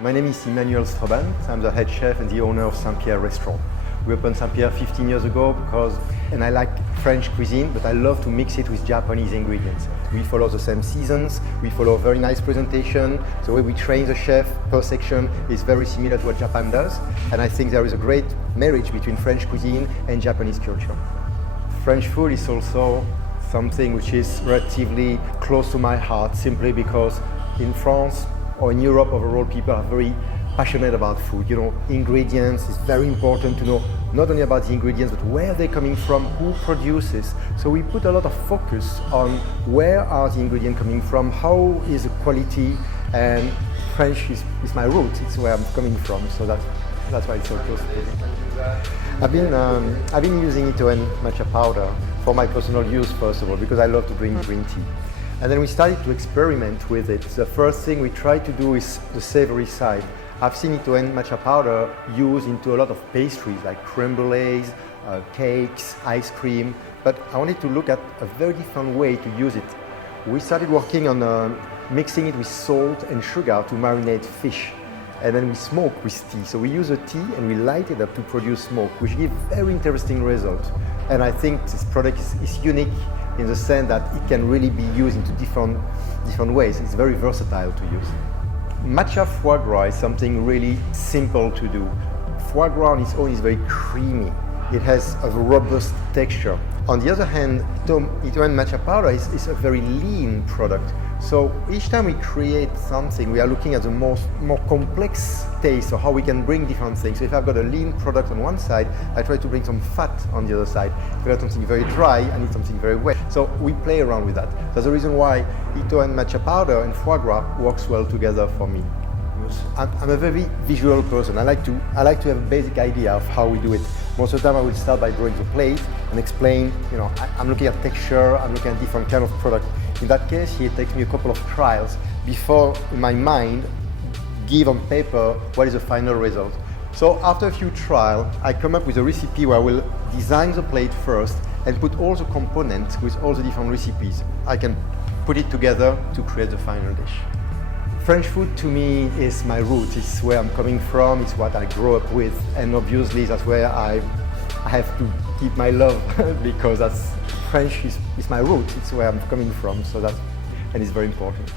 My name is Emmanuel Stroban. I'm the head chef and the owner of SaintPierre restaurant. We opened SaintPierre 15 years ago and I like French cuisine, but I love to mix it with Japanese ingredients. We follow the same seasons, we follow a very nice presentation. The way we train the chef per section is very similar to what Japan does. And I think there is a great marriage between French cuisine and Japanese culture. French food is also something which is relatively close to my heart, simply because in France or in Europe overall, people are very passionate about food. Ingredients is very important to know not only about the ingredients, but where they're coming from, who produces. So we put a lot of focus on where are the ingredients coming from, how is the quality, and French is my root. It's where I'm coming from, so that's why it's so close to me. I've been using Itoen matcha powder for my personal use, first of all, because I love to drink green tea. And then we started to experiment with it. The first thing we tried to do is the savory side. I've seen Itoen matcha powder used into a lot of pastries like creme brulees, cakes, ice cream, but I wanted to look at a very different way to use it. We started working on mixing it with salt and sugar to marinate fish. And then we smoke with tea. So we use a tea and we light it up to produce smoke, which gives very interesting results. And I think this product is unique in the sense that it can really be used into different ways. It's very versatile to use. Matcha foie gras is something really simple to do. Foie gras on its own is very creamy. It has a robust texture. On the other hand, Itoen matcha powder is a very lean product. So each time we create something, we are looking at the more complex taste, or how we can bring different things. So if I've got a lean product on one side, I try to bring some fat on the other side. If I've got something very dry, I need something very wet. So we play around with that. That's the reason why Itoen matcha powder and foie gras works well together for me. I'm a very visual person. I like to have a basic idea of how we do it. Most of the time I will start by drawing the plate and explain, I'm looking at texture, I'm looking at different kind of product. In that case, it takes me a couple of trials before, in my mind, give on paper what is the final result. So after a few trials, I come up with a recipe where I will design the plate first and put all the components with all the different recipes. I can put it together to create the final dish. French food to me is my root. It's where I'm coming from, it's what I grew up with, and obviously that's where I have to keep my love because French is my root. It's where I'm coming from, and it's very important.